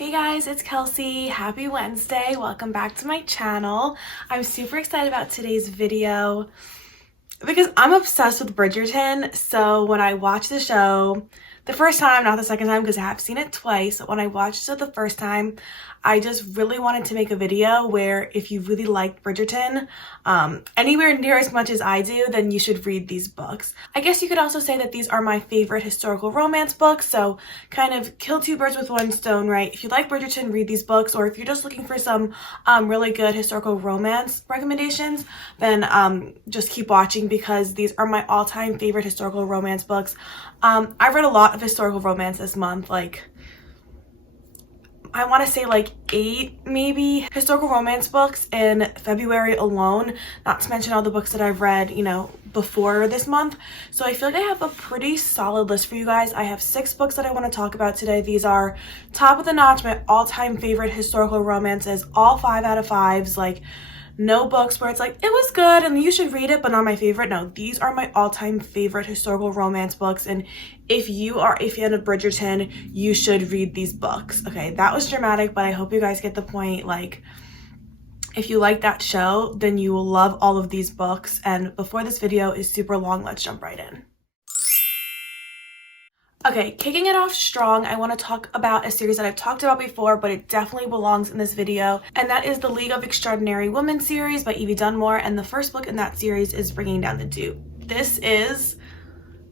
Hey guys, it's Kelsey. Happy Wednesday. Welcome back to my channel. I'm super excited about today's video because I'm obsessed with Bridgerton. So when I watched the show the first time, not the second time because I have seen it twice, when I watched it the first time, I just really wanted to make a video where if you really liked Bridgerton anywhere near as much as I do, then you should read these books. I guess you could also say that these are my favorite historical romance books, so kind of kill two birds with one stone, right? If you like Bridgerton, read these books, or if you're just looking for some really good historical romance recommendations, then just keep watching because these are my all-time favorite historical romance books. I read a lot of historical romance this month, like I want to say like 8 maybe historical romance books in February alone, not to mention all the books that I've read, you know, before this month. So I feel like I have a pretty solid list for you guys. I have 6 books that I want to talk about today. These are top of the notch, my all-time favorite historical romances, all 5 out of 5s, like no books where it's like it was good and you should read it but not my favorite. No, these are my all-time favorite historical romance books, and if you are a fan of Bridgerton, you should read these books. Okay, that was dramatic, but I hope you guys get the point. Like, if you like that show, then you will love all of these books. And before this video is super long, let's jump right in. Okay, kicking it off strong, I want to talk about a series that I've talked about before, but it definitely belongs in this video, and that is the League of Extraordinary Women series by Evie Dunmore, and the first book in that series is Bringing Down the Duke. This is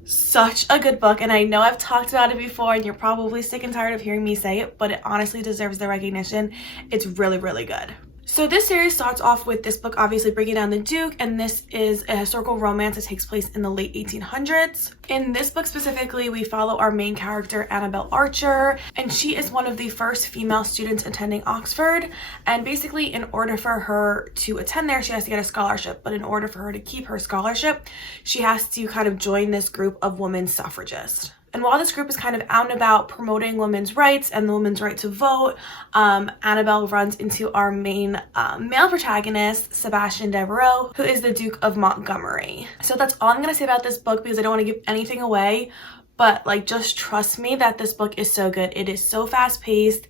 such a good book, and I know I've talked about it before, and you're probably sick and tired of hearing me say it, but it honestly deserves the recognition. It's really, really good. So this series starts off with this book, obviously Bringing Down the Duke, and this is a historical romance that takes place in the late 1800s. In this book specifically, we follow our main character, Annabelle Archer, and she is one of the first female students attending Oxford, and basically in order for her to attend there, she has to get a scholarship, but in order for her to keep her scholarship, she has to kind of join this group of women suffragists. And while this group is kind of out and about promoting women's rights and the women's right to vote, Annabelle runs into our main male protagonist, Sebastian Devereux, who is the Duke of Montgomery. So that's all I'm going to say about this book because I don't want to give anything away, but like just trust me that this book is so good. It is so fast-paced.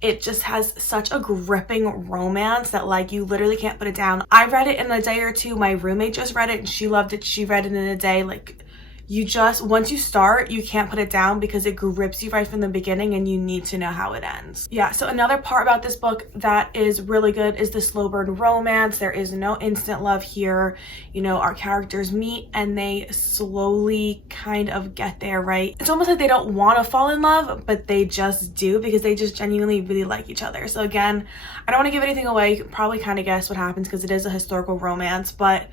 It just has such a gripping romance that like you literally can't put it down. I read it in a day or two. My roommate just read it and she loved it. She read it in a day. Like, you just, once you start, you can't put it down because it grips you right from the beginning and you need to know how it ends. Yeah, so another part about this book that is really good is the slow burn romance. There is no instant love here. You know, our characters meet and they slowly kind of get there, right? It's almost like they don't want to fall in love, but they just do because they just genuinely really like each other. So again, I don't want to give anything away. You can probably kind of guess what happens because it is a historical romance, but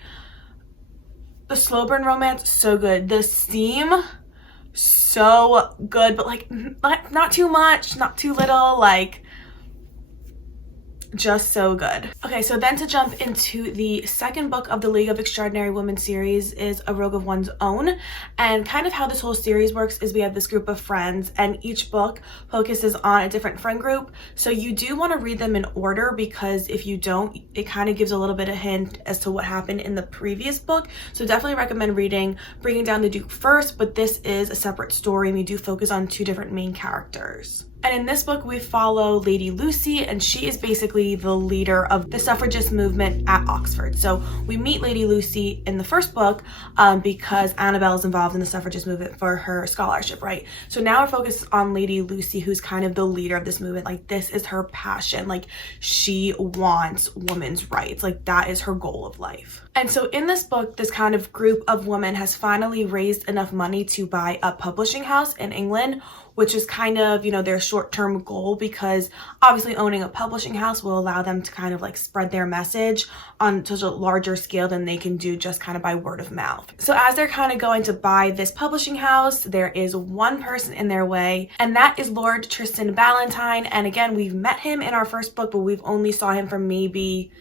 the slow burn romance, so good. The steam, so good, but like not too much, not too little, like just so good. Okay, so then to jump into the second book of the League of Extraordinary Women series is A Rogue of One's Own. And kind of how this whole series works is we have this group of friends and each book focuses on a different friend group. So you do want to read them in order because if you don't, it kind of gives a little bit of hint as to what happened in the previous book. So definitely recommend reading Bringing Down the Duke first, but this is a separate story and we do focus on 2 different main characters. And in this book, we follow Lady Lucy, and she is basically the leader of the suffragist movement at Oxford. So we meet Lady Lucy in the first book because Annabelle is involved in the suffragist movement for her scholarship, right? So now we're focused on Lady Lucy, who's kind of the leader of this movement. Like, this is her passion. Like, she wants women's rights. Like, that is her goal of life. And so in this book, this kind of group of women has finally raised enough money to buy a publishing house in England, which is kind of, you know, their short-term goal because obviously owning a publishing house will allow them to kind of like spread their message on such a larger scale than they can do just kind of by word of mouth. So as they're kind of going to buy this publishing house, there is one person in their way, and that is Lord Tristan Valentine. And again, we've met him in our first book, but we've only saw him for maybe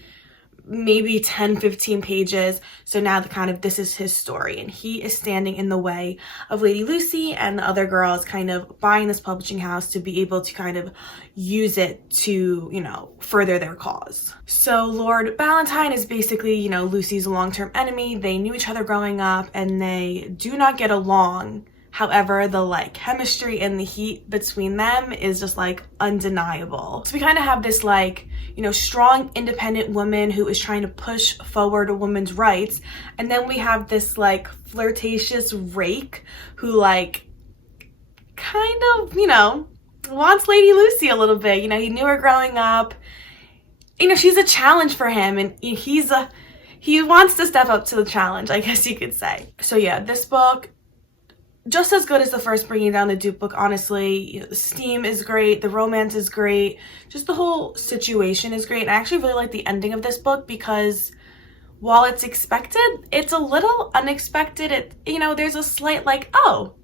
10-15 pages. So now this is his story, and he is standing in the way of Lady Lucy and the other girls kind of buying this publishing house to be able to kind of use it to, you know, further their cause. So Lord Valentine is basically, you know, Lucy's long-term enemy. They knew each other growing up and they do not get along However, the like chemistry and the heat between them is just like undeniable. So we kind of have this like, you know, strong independent woman who is trying to push forward a woman's rights, and then we have this like flirtatious rake who like kind of, you know, wants Lady Lucy a little bit. You know, he knew her growing up. You know, she's a challenge for him, and he wants to step up to the challenge, I guess you could say. So yeah, this book, just as good as the first Bringing Down the Duke book, honestly. You know, the steam is great, the romance is great, just the whole situation is great. And I actually really like the ending of this book because while it's expected, it's a little unexpected. You know, there's a slight like, oh,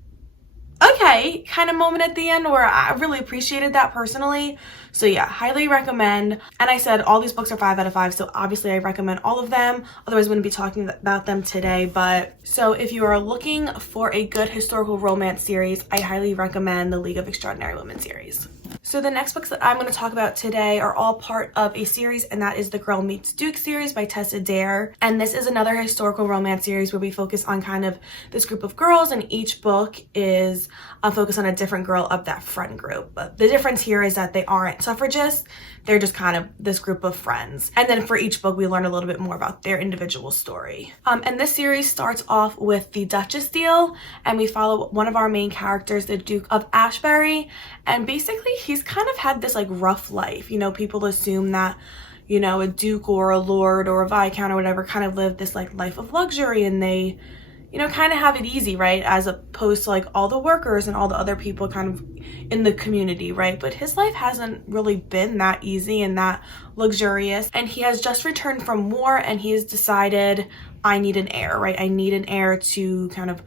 okay, kind of moment at the end where I really appreciated that personally. So yeah, highly recommend. And I said all these books are 5 out of 5, so obviously I recommend all of them. Otherwise I wouldn't be talking about them today. But so if you are looking for a good historical romance series, I highly recommend the League of Extraordinary Women series. So the next books that I'm going to talk about today are all part of a series, and that is the Girl Meets Duke series by Tessa Dare. And this is another historical romance series where we focus on kind of this group of girls, and each book is focused on a different girl of that friend group. But the difference here is that they aren't suffragists, they're just kind of this group of friends. And then for each book we learn a little bit more about their individual story. And this series starts off with the Duchess deal, and we follow one of our main characters, the Duke of Ashbury, and basically he's kind of had this like rough life. You know, people assume that, you know, a duke or a lord or a viscount or whatever kind of live this like life of luxury, and they, you know, kind of have it easy, right? As opposed to like all the workers and all the other people kind of in the community, right? But his life hasn't really been that easy and that luxurious. And he has just returned from war, and he has decided, I need an heir, right? I need an heir to kind of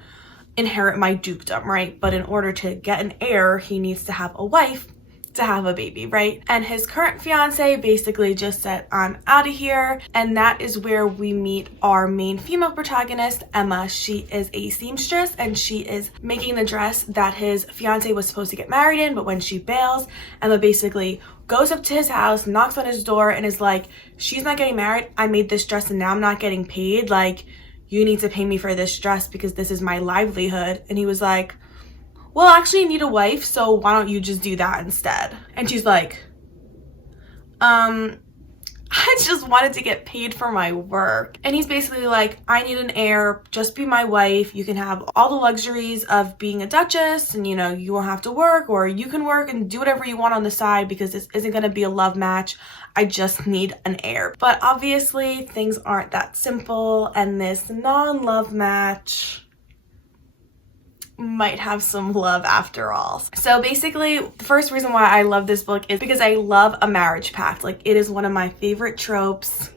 inherit my dukedom, right? But in order to get an heir, he needs to have a wife to have a baby, right? And his current fiance basically just said, I'm out of here. And that is where we meet our main female protagonist, Emma. She is a seamstress, and she is making the dress that his fiance was supposed to get married in. But when she bails, Emma basically goes up to his house, knocks on his door, and is like, she's not getting married. I made this dress and now I'm not getting paid. Like, you need to pay me for this dress because this is my livelihood. And he was like, well, actually I need a wife, so why don't you just do that instead? And she's like, I just wanted to get paid for my work. And he's basically like, I need an heir, just be my wife. You can have all the luxuries of being a duchess, and you know, you won't have to work, or you can work and do whatever you want on the side because this isn't gonna be a love match. I just need an heir. But obviously things aren't that simple, and this non-love match might have some love after all. So basically, the first reason why I love this book is because I love a marriage pact. Like, it is one of my favorite tropes.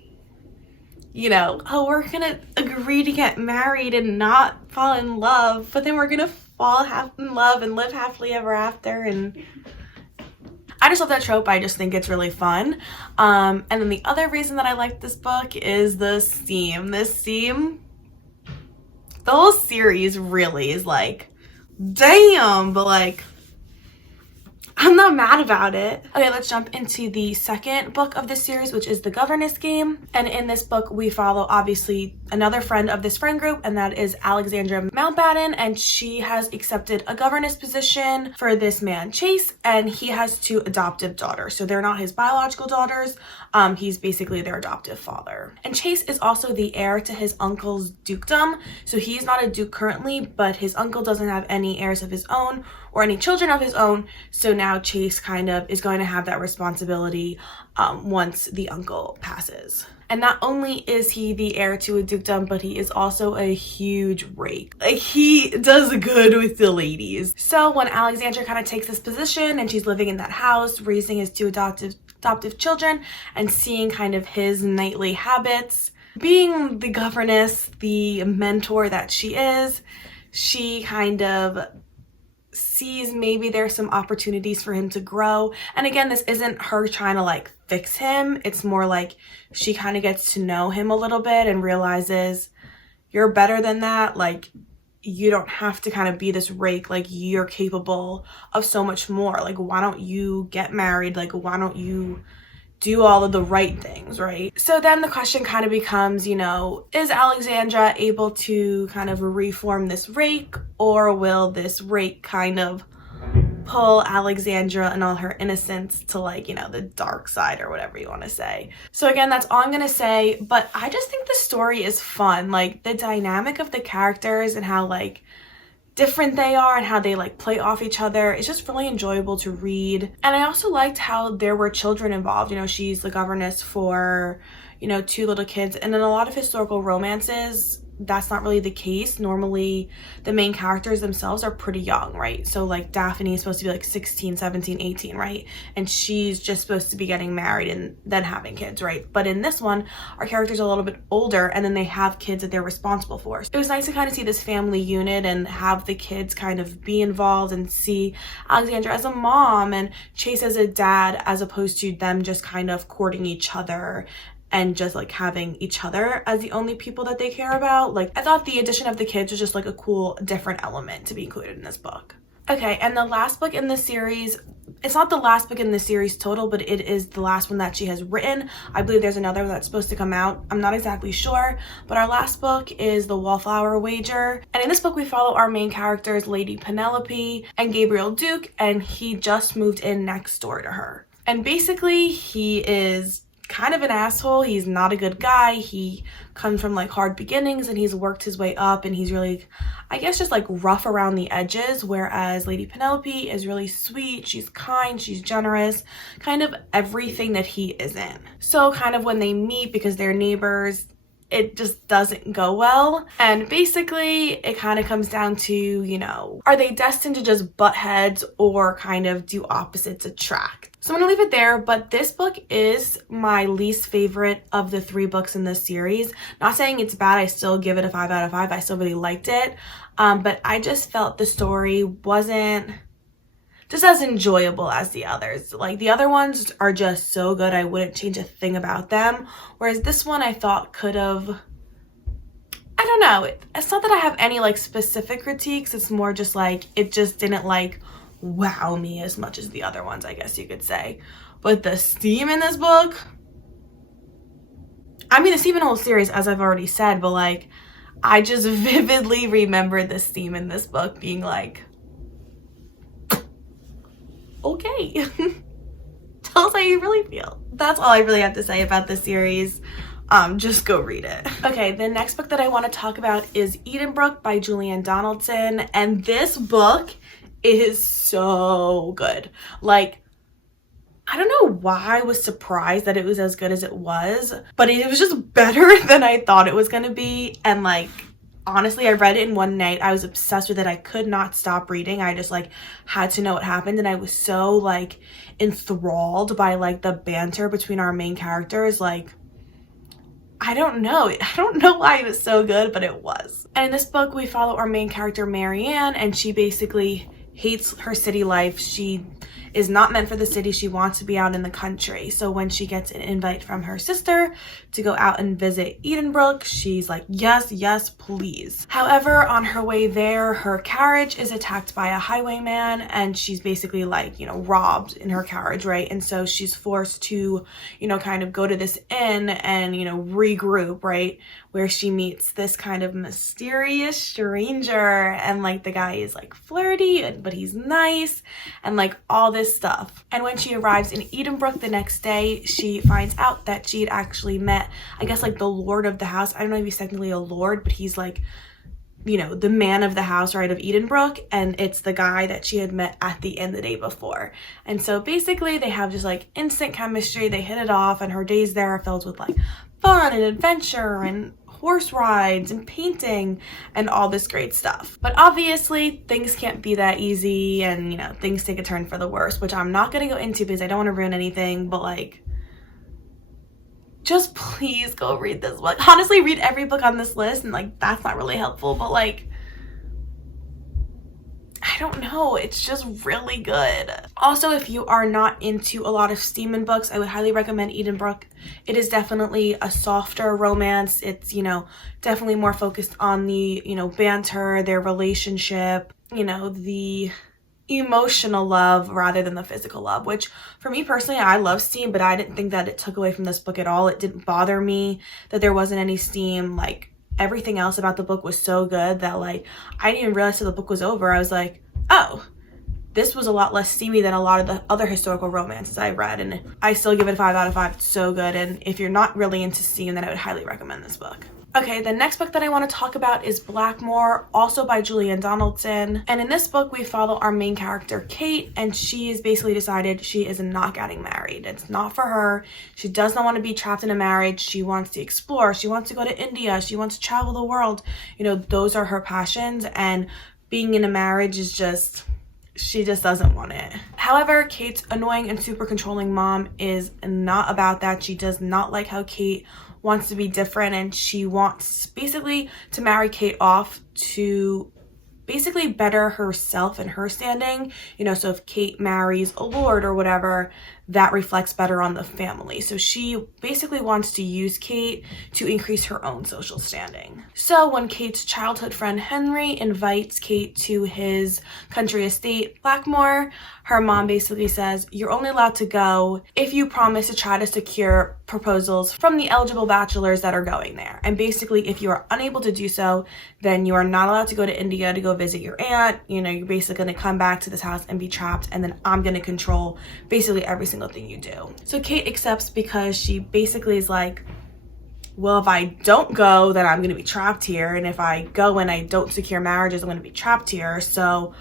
You know, oh, we're gonna agree to get married and not fall in love, but then we're gonna fall in love and live happily ever after. And I just love that trope. I just think it's really fun. And then the other reason that I like this book is the steam. The whole series really is like, damn, but like, I'm not mad about it. Okay, let's jump into the second book of this series, which is The Governess Game. And in this book, we follow obviously another friend of this friend group, and that is Alexandra Mountbatten, and she has accepted a governess position for this man, Chase, and he has 2 adoptive daughters. So they're not his biological daughters. He's basically their adoptive father. And Chase is also the heir to his uncle's dukedom. So he's not a duke currently, but his uncle doesn't have any heirs of his own or any children of his own. So now Chase kind of is going to have that responsibility once the uncle passes. And not only is he the heir to a dukedom, but he is also a huge rake. Like, he does good with the ladies. So when Alexandra kind of takes this position and she's living in that house, raising his 2 adoptive children and seeing kind of his nightly habits, being the governess, the mentor that she is, she kind of sees maybe there's some opportunities for him to grow. And again, this isn't her trying to like fix him. It's more like she kind of gets to know him a little bit and realizes, you're better than that. Like, you don't have to kind of be this rake. Like, you're capable of so much more. Like, why don't you get married? Like, why don't you do all of the right things, right? So then the question kind of becomes, you know, is Alexandra able to kind of reform this rake, or will this rake kind of pull Alexandra and all her innocence to, like, you know, the dark side, or whatever you want to say. So again, that's all I'm gonna say, but I just think the story is fun. Like, the dynamic of the characters and how, like, different they are and how they, like, play off each other, it's just really enjoyable to read. And I also liked how there were children involved. You know, she's the governess for, you know, 2 little kids, and in a lot of historical romances that's not really the case. Normally the main characters themselves are pretty young, right? So like Daphne is supposed to be like 16, 17, 18, right? And she's just supposed to be getting married and then having kids, right? But in this one, our characters are a little bit older, and then they have kids that they're responsible for. So it was nice to kind of see this family unit and have the kids kind of be involved and see Alexandra as a mom and Chase as a dad, as opposed to them just kind of courting each other and just like having each other as the only people that they care about. Like, I thought the addition of the kids was just like a cool different element to be included in this book. Okay, and the last book in the series, it's not the last book in the series total, but it is the last one that she has written. I believe there's another one that's supposed to come out. I'm not exactly sure, but our last book is The Wallflower Wager. And in this book, we follow our main characters, Lady Penelope and Gabriel Duke, and he just moved in next door to her. And basically, he is kind of an asshole. He's not a good guy. He comes from like hard beginnings, and he's worked his way up, and he's really, I guess, just like rough around the edges, whereas Lady Penelope is really sweet. She's kind, she's generous, kind of everything that he isn't. So kind of when they meet, because they're neighbors, it just doesn't go well. And basically it kind of comes down to, you know, are they destined to just butt heads, or kind of do opposites attract? So I'm gonna leave it there, but this book is my least favorite of the 3 books in this series. Not saying it's bad, I still give it a 5 out of 5. I still really liked it, but I just felt the story wasn't just as enjoyable as the others. Like, the other ones are just so good, I wouldn't change a thing about them. Whereas this one I thought could have, I don't know, it's not that I have any like specific critiques, it's more just like it just didn't like wow me as much as the other ones, I guess you could say. But the theme in this book, I mean, the theme in the whole series, as I've already said, but like I just vividly remember this theme in this book being like, okay. Tell us how you really feel. That's all I really have to say about this series. Just go read it. Okay, the next book that I want to talk about is Edenbrooke by Julianne Donaldson, and this book is so good. Like, I don't know why I was surprised that it was as good as it was, but it was just better than I thought it was gonna be. And like, honestly, I read it in one night. I was obsessed with it. I could not stop reading. I just like had to know what happened, and I was so like enthralled by like the banter between our main characters. Like, I don't know why it was so good, but it was. And in this book we follow our main character, Marianne, and she basically hates her city life. She is not meant for the city. She wants to be out in the country. So when she gets an invite from her sister to go out and visit Edenbrooke, she's like, yes, yes, please. However, on her way there, her carriage is attacked by a highwayman, and she's basically like, you know, robbed in her carriage, right? And so she's forced to, you know, kind of go to this inn and, you know, regroup, right? Where she meets this kind of mysterious stranger, and like the guy is like flirty, but he's nice, and like all this stuff. And when she arrives in Edenbrooke the next day, she finds out that she had actually met, I guess, like the lord of the house. I don't know if he's technically a lord, but he's like, you know, the man of the house, right, of Edenbrooke, and it's the guy that she had met at the inn the day before. And so basically they have just like instant chemistry, they hit it off, and her days there are filled with like fun and adventure and horse rides and painting and all this great stuff. But obviously things can't be that easy, and you know, things take a turn for the worse, which I'm not gonna go into because I don't want to ruin anything, but like, just please go read this book. Honestly, read every book on this list, and like that's not really helpful, but like, I don't know, it's just really good. Also, if you are not into a lot of steaming books, I would highly recommend Edenbrooke. It is definitely a softer romance. It's, you know, definitely more focused on the, you know, banter, their relationship, you know, the emotional love rather than the physical love, which for me personally, I love steam, but I didn't think that it took away from this book at all. It didn't bother me that there wasn't any steam. Like, everything else about the book was so good that like I didn't even realize till the book was over. I was like, oh, this was a lot less steamy than a lot of the other historical romances I read, and I still give it a 5 out of 5. It's so good, and if you're not really into steam, then I would highly recommend this book. Okay, the next book that I want to talk about is Blackmore, also by Julian Donaldson. And in this book, we follow our main character, Kate, and she's basically decided she is not getting married. It's not for her. She does not want to be trapped in a marriage. She wants to explore. She wants to go to India. She wants to travel the world. You know, those are her passions, and being in a marriage is just... she just doesn't want it. However, Kate's annoying and super controlling mom is not about that. She does not like how Kate wants to be different, and she wants basically to marry Kate off to basically better herself and her standing. You know, so if Kate marries a lord or whatever, that reflects better on the family. So she basically wants to use Kate to increase her own social standing. So when Kate's childhood friend Henry invites Kate to his country estate, Blackmore, her mom basically says, you're only allowed to go if you promise to try to secure proposals from the eligible bachelors that are going there. And basically, if you are unable to do so, then you are not allowed to go to India to go visit your aunt. You know, you're basically going to come back to this house and be trapped, and then I'm going to control basically every single thing you do. So Kate accepts because she basically is like, well, if I don't go, then I'm going to be trapped here. And if I go and I don't secure marriages, I'm going to be trapped here. So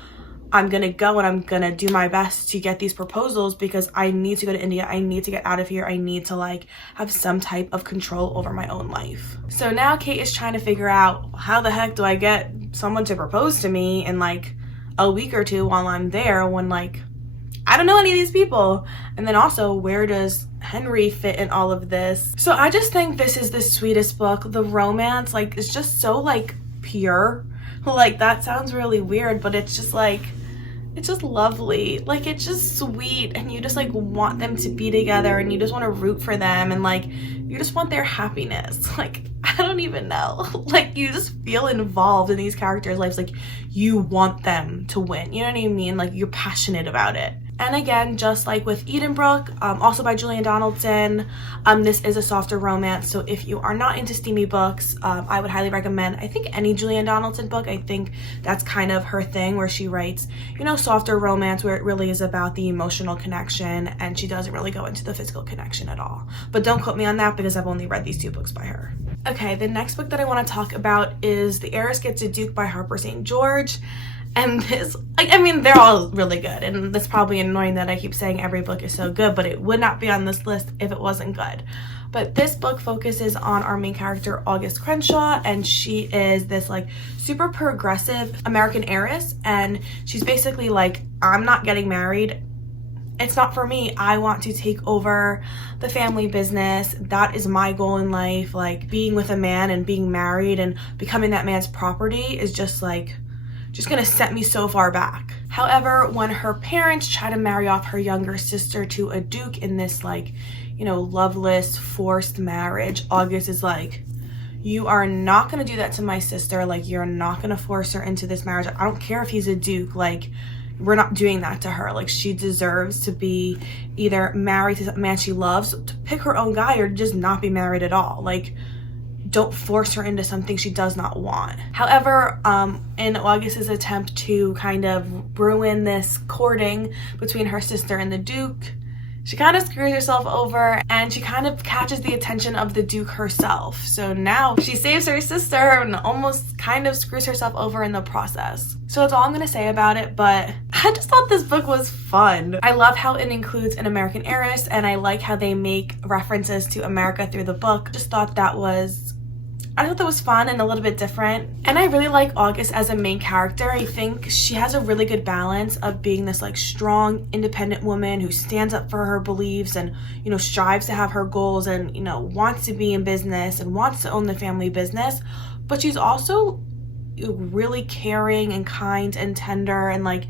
I'm going to go and I'm going to do my best to get these proposals because I need to go to India. I need to get out of here. I need to like have some type of control over my own life. So now Kate is trying to figure out, how the heck do I get someone to propose to me in like a week or two while I'm there, when like I don't know any of these people? And then also, where does Henry fit in all of this? So I just think this is the sweetest book. The romance, like, is just so like pure. Like, that sounds really weird, but it's just like, it's just lovely. Like, it's just sweet, and you just like want them to be together, and you just want to root for them, and like you just want their happiness. Like, I don't even know. Like, you just feel involved in these characters' lives. Like, you want them to win. You know what I mean? Like, you're passionate about it. And again, just like with Edenbrooke, also by Julian Donaldson, this is a softer romance. So if you are not into steamy books, I would highly recommend, I think, any Julian Donaldson book. I think that's kind of her thing, where she writes, you know, softer romance where it really is about the emotional connection, and she doesn't really go into the physical connection at all. But don't quote me on that because I've only read these 2 books by her. Okay, the next book that I want to talk about is The Heiress Gets a Duke by Harper St. George. And this, like, I mean, they're all really good, and it's probably annoying that I keep saying every book is so good, but it would not be on this list if it wasn't good. But this book focuses on our main character, August Crenshaw, and she is this like super progressive American heiress, and she's basically like, I'm not getting married. It's not for me. I want to take over the family business. That is my goal in life. Like, being with a man and being married and becoming that man's property is just gonna set me so far back. However, when her parents try to marry off her younger sister to a duke in this like, you know, loveless, forced marriage, August is like, you are not gonna do that to my sister. Like, you're not gonna force her into this marriage. I don't care if he's a duke. Like, we're not doing that to her. Like, she deserves to be either married to a man she loves, to pick her own guy, or just not be married at all. Like, don't force her into something she does not want. However, in August's attempt to kind of ruin this courting between her sister and the Duke, she kind of screws herself over, and she kind of catches the attention of the Duke herself. So now she saves her sister and almost kind of screws herself over in the process. So that's all I'm gonna say about it, but I just thought this book was fun. I love how it includes an American heiress, and I like how they make references to America through the book. I thought that was fun and a little bit different. And I really like August as a main character. I think she has a really good balance of being this like strong, independent woman who stands up for her beliefs and, you know, strives to have her goals and, you know, wants to be in business and wants to own the family business. But she's also really caring and kind and tender, and like,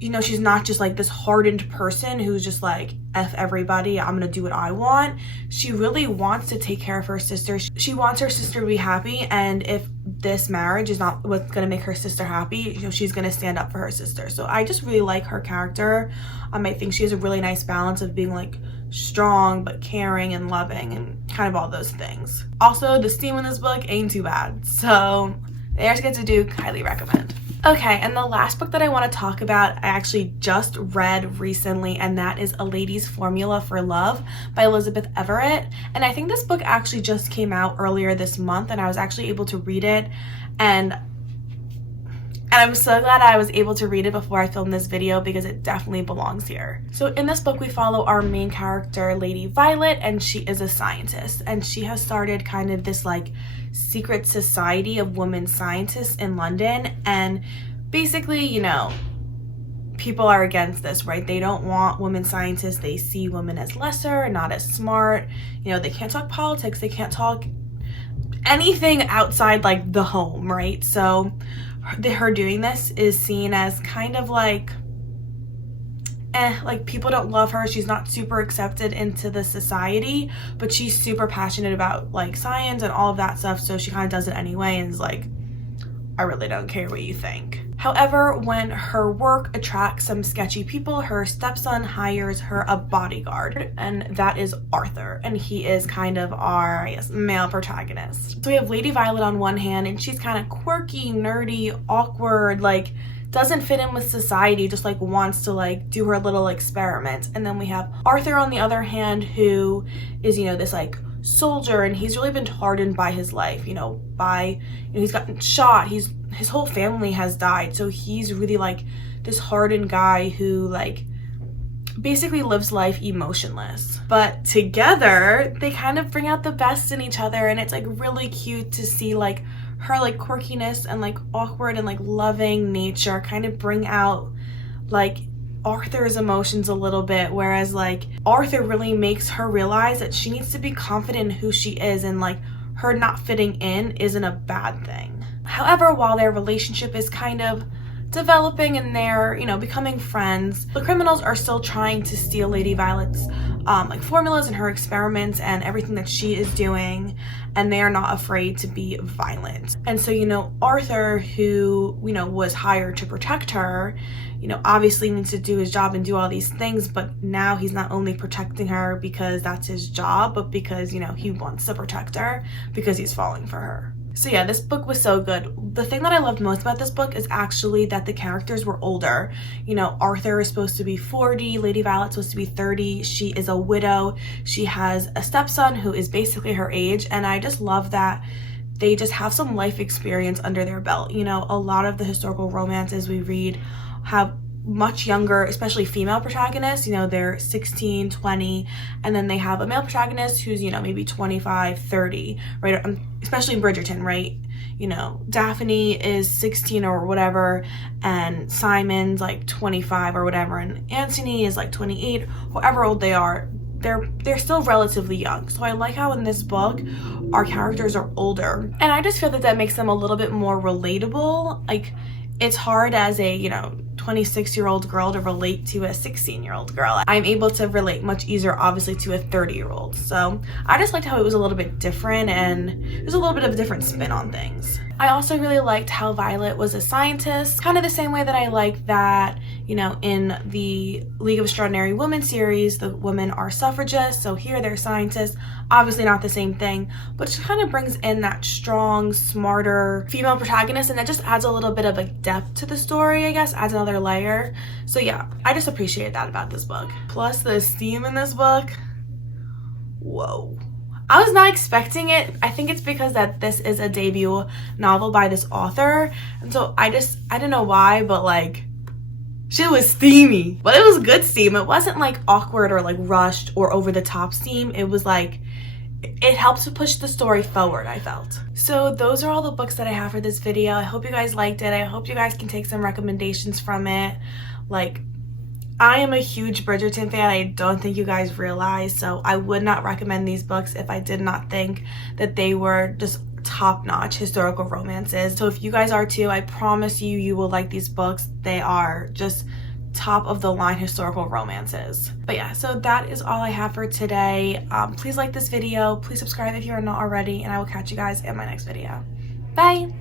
you know, she's not just like this hardened person who's just like, F everybody, I'm gonna do what I want. She really wants to take care of her sister. She wants her sister to be happy, and if this marriage is not what's going to make her sister happy. You know, she's going to stand up for her sister. So I just really like her character. I think she has a really nice balance of being like strong but caring and loving and kind of all those things. Also, the steam in this book ain't too bad. So there's Get to Duke, highly recommend. Okay, and the last book that I want to talk about, I actually just read recently, and that is A Lady's Formula for Love by Elizabeth Everett. And I think this book actually just came out earlier this month, and I was actually able to read it, and I'm so glad I was able to read it before I filmed this video because it definitely belongs here. So in this book, we follow our main character, Lady Violet, and she is a scientist, and she has started kind of this like secret society of women scientists in London. And basically, you know, people are against this, right? They don't want women scientists. They see women as lesser, not as smart. You know, they can't talk politics. They can't talk anything outside like the home, right? So her doing this is seen as kind of like like people don't love her. She's not super accepted into the society, but she's super passionate about like science and all of that stuff, so she kind of does it anyway and is like, I really don't care what you think. However, when her work attracts some sketchy people, her stepson hires her a bodyguard, and that is Arthur, and he is kind of our, I guess, male protagonist. So we have Lady Violet on one hand, and she's kind of quirky, nerdy, awkward, like doesn't fit in with society, just like wants to like do her little experiment. And then we have Arthur on the other hand, who is, you know, this like soldier, and he's really been hardened by his life, you know, he's gotten shot, his whole family has died, so he's really like this hardened guy who like basically lives life emotionless. But together they kind of bring out the best in each other, and it's like really cute to see like her like quirkiness and like awkward and like loving nature kind of bring out like Arthur's emotions a little bit, whereas like Arthur really makes her realize that she needs to be confident in who she is, and like her not fitting in isn't a bad thing. However, while their relationship is kind of developing and they're, you know, becoming friends, the criminals are still trying to steal Lady Violet's like formulas and her experiments and everything that she is doing, and they are not afraid to be violent. And so, you know, Arthur, who, you know, was hired to protect her, you know, obviously needs to do his job and do all these things, but now he's not only protecting her because that's his job, but because, you know, he wants to protect her because he's falling for her. So yeah, this book was so good. The thing that I loved most about this book is actually that the characters were older. You know, Arthur is supposed to be 40, Lady Violet's supposed to be 30. She is a widow. She has a stepson who is basically her age, and I just love that they just have some life experience under their belt. You know, a lot of the historical romances we read have much younger, especially female protagonists, you know, they're 16, 20, and then they have a male protagonist who's, you know, maybe 25, 30, right? Especially in Bridgerton, right? You know, Daphne is 16 or whatever, and Simon's like 25 or whatever, and Antony is like 28, however old they are, they're still relatively young. So I like how in this book our characters are older, and I just feel that that makes them a little bit more relatable. Like, it's hard as a, you know, 26-year-old girl to relate to a 16-year-old girl. I'm able to relate much easier, obviously, to a 30-year-old. So I just liked how it was a little bit different, and there's a little bit of a different spin on things. I also really liked how Violet was a scientist, kind of the same way that I like that, you know, in the League of Extraordinary Women series, the women are suffragists, so here they're scientists. Obviously not the same thing, but it kind of brings in that strong, smarter female protagonist, and that just adds a little bit of a depth to the story, I guess, adds another layer. So yeah, I just appreciate that about this book. Plus the steam in this book, whoa. I was not expecting it. I think it's because that this is a debut novel by this author, and so I don't know why, but like, shit was steamy. But it was good steam. It wasn't like awkward or like rushed or over the top steam. It was like, it helped to push the story forward, I felt. So those are all the books that I have for this video. I hope you guys liked it. I hope you guys can take some recommendations from it. Like, I am a huge Bridgerton fan. I don't think you guys realize, so I would not recommend these books if I did not think that they were just top-notch historical romances. So if you guys are too, I promise you, you will like these books. They are just top of the line historical romances. But yeah, so that is all I have for today. Please like this video, please subscribe if you are not already, and I will catch you guys in my next video. Bye!